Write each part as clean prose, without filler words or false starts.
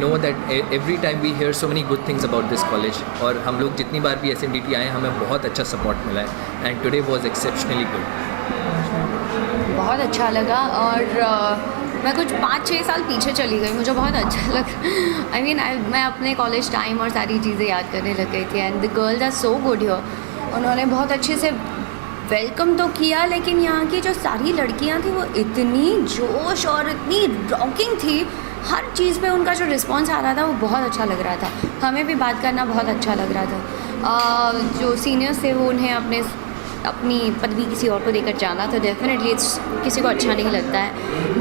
No that every time we hear so many good things about this college, और हम लोग जितनी बार भी SMDT आए हमें बहुत अच्छा सपोर्ट मिला है, and today was exceptionally good. बहुत अच्छा लगा, और मैं कुछ 5-6 साल पीछे चली गई, मुझे बहुत अच्छा लगा। आई मीन मैं अपने कॉलेज टाइम और सारी चीज़ें याद करने लग गई थी, and the girls are so good here. उन्होंने बहुत अच्छे से वेलकम तो किया, लेकिन यहाँ की जो सारी लड़कियाँ थी वो इतनी जोश और इतनी रॉकिंग थी, हर चीज़ पे उनका जो रिस्पॉन्स आ रहा था वो बहुत अच्छा लग रहा था। हमें भी बात करना बहुत अच्छा लग रहा था। जो सीनियर्स थे वो उन्हें अपनी पदवी किसी और को देकर जाना था, डेफिनेटली किसी को अच्छा नहीं लगता है,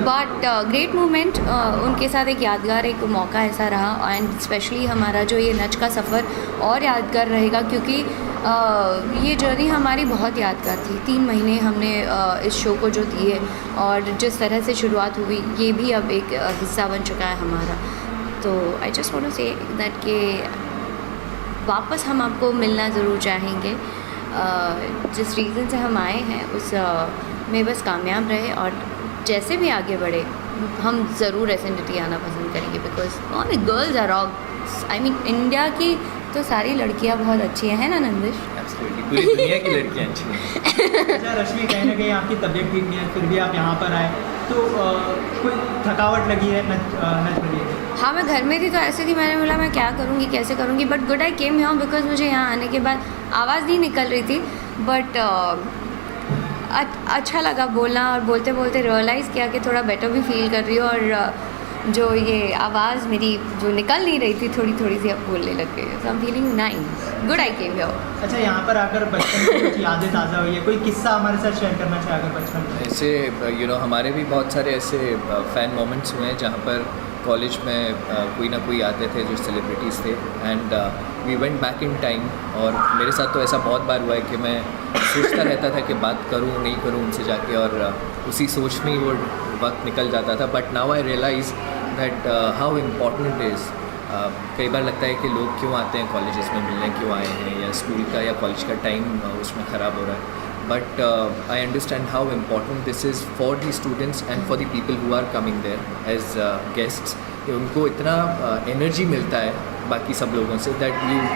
बट ग्रेट मूवमेंट, उनके साथ एक यादगार एक मौका ऐसा रहा, एंड स्पेशली हमारा जो ये नच का सफ़र और यादगार रहेगा, क्योंकि ये जर्नी हमारी बहुत यादगार थी। 3 महीने हमने इस शो को जो दिए, और जिस तरह से शुरुआत हुई ये भी अब एक हिस्सा बन चुका है हमारा। तो I just want to say that कि वापस हम आपको मिलना ज़रूर चाहेंगे। जिस रीज़न से हम आए हैं उस में बस कामयाब रहे, और जैसे भी आगे बढ़े हम ज़रूर SMDT आना पसंद करेंगे, because all the girls are rocks. I mean India की तो सारी लड़कियां बहुत अच्छी हैं ना नंदिश? एब्सोल्युटली, पूरी दुनिया की लड़कियां अच्छी हैं। अच्छा रश्मि, कहीं ना कहीं आपकी तबीयत ठीक नहीं है, फिर भी आप यहाँ पर आए, तो कोई थकावट लगी है नच रही है? हाँ, मैं घर में थी तो ऐसे थी, मैंने बोला मैं क्या करूँगी कैसे करूँगी, but good I came here because मुझे यहाँ आने के बाद आवाज़ नहीं निकल रही थी, बट अच्छा लगा बोलना, और बोलते बोलते रियलाइज़ किया कि थोड़ा बेटर भी फील कर रही हूँ, और जो ये आवाज़ मेरी जो निकल नहीं रही थी थोड़ी थोड़ी सी अब बोलने लग गई। So I am feeling nice, good I came here. अच्छा, यहाँ पर आकर बचपन की कुछ यादें ताज़ा हुई है, कोई किस्सा हमारे साथ शेयर करना चाहे अगर बचपन में? ऐसे हमारे भी बहुत सारे ऐसे फ़ैन मोमेंट्स हुए हैं जहाँ पर कॉलेज में कोई ना कोई आते थे जो सेलिब्रिटीज़ थे, and we went back in time, और मेरे साथ तो ऐसा बहुत बार हुआ है कि मैं सोचता रहता था कि बात करूँ नहीं करूँ उनसे जाके, और उसी सोच में ही वो वक्त निकल जाता था। But now I realise that how important is, कई बार लगता है कि लोग क्यों आते हैं कॉलेजेस में, मिलने क्यों आए हैं, या स्कूल का या कॉलेज का टाइम उसमें ख़राब हो रहा है। But I understand how important this is for the students and for the people who are coming there as guests. कि उनको इतना एनर्जी मिलता है बाकी सब लोगों से, that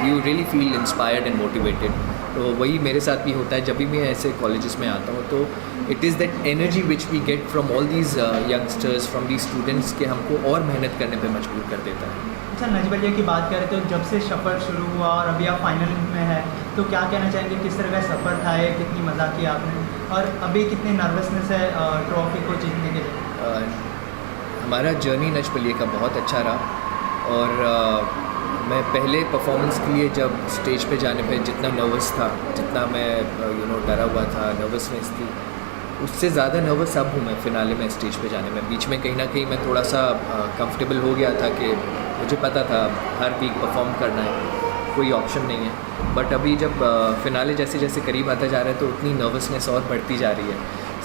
you really feel inspired and motivated. तो वही मेरे साथ भी होता है जब भी मैं ऐसे कॉलेजेस में आता हूँ, तो it is that energy which we get from all these youngsters, from these students, के हमको और मेहनत करने पे मजबूर कर देता है। अच्छा, नच बलिया की बात करें तो जब से सफ़र शुरू हुआ और अभी आप फाइनल में है, तो क्या कहना चाहेंगे, किस तरह का सफ़र था ये, कितनी मज़ा किया आपने, और अभी कितनी नर्वसनेस है ट्रॉफी को जीतने के लिए? हमारा जर्नी नच बलिया का बहुत अच्छा रहा, और मैं पहले परफॉर्मेंस के लिए जब स्टेज पे जाने पे जितना नर्वस था, जितना मैं डरा हुआ था, नर्वसनेस थी, उससे ज़्यादा नर्वस अब हूँ मैं फिनाले में स्टेज पे जाने में। बीच में कहीं ना कहीं मैं थोड़ा सा कंफर्टेबल हो गया था कि मुझे पता था हर वीक परफॉर्म करना है, कोई ऑप्शन नहीं है। बट अभी जब फिनाले जैसे जैसे करीब आता जा रहा है तो उतनी नर्वसनेस और बढ़ती जा रही है।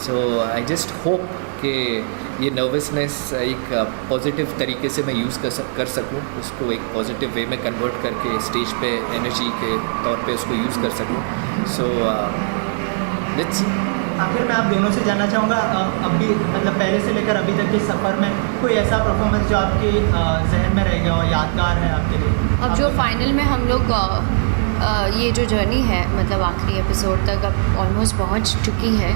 सो आई जस्ट होप कि ये नर्वसनेस एक पॉजिटिव तरीके से मैं यूज़ कर सकूँ, उसको एक पॉजिटिव वे में कन्वर्ट करके स्टेज पे एनर्जी के तौर पे उसको यूज़ कर सकूँ। So let's see. आखिर मैं आप दोनों से जानना चाहूँगा, अभी मतलब पहले से लेकर अभी तक के सफ़र में कोई ऐसा परफॉर्मेंस जो आपके जहन में रह गया और यादगार है आपके लिए? अब जो फाइनल में हम लोग ये जो जर्नी है, मतलब आखिरी एपिसोड तक अब ऑलमोस्ट पहुंच चुकी है,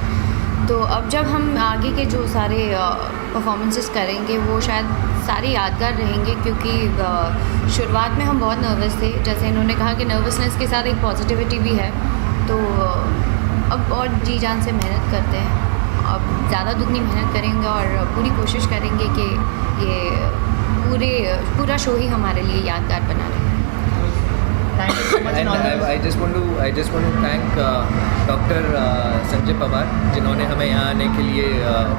तो अब जब हम आगे के जो सारे परफॉर्मेंसेस करेंगे वो शायद सारे यादगार रहेंगे, क्योंकि शुरुआत में हम बहुत नर्वस थे, जैसे इन्होंने कहा कि नर्वसनेस के साथ एक पॉजिटिविटी भी है। तो अब और जी जान से मेहनत करते हैं, अब ज़्यादा दुगनी मेहनत करेंगे और पूरी कोशिश करेंगे कि ये पूरा शो ही हमारे लिए यादगार बना रहे। I just want to thank doctor Sanjay Pawar, जिन्होंने हमें यहाँ आने के लिए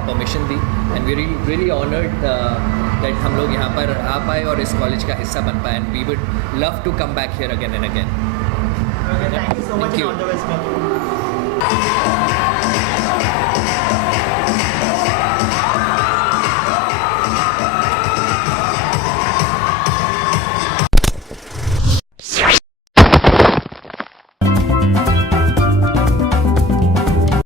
परमिशन दी, and we really honoured that हम लोग यहाँ पर आ पाए और इस कॉलेज का हिस्सा बन पाए, and we would love to come back here again and again. Thank you so much and all the best.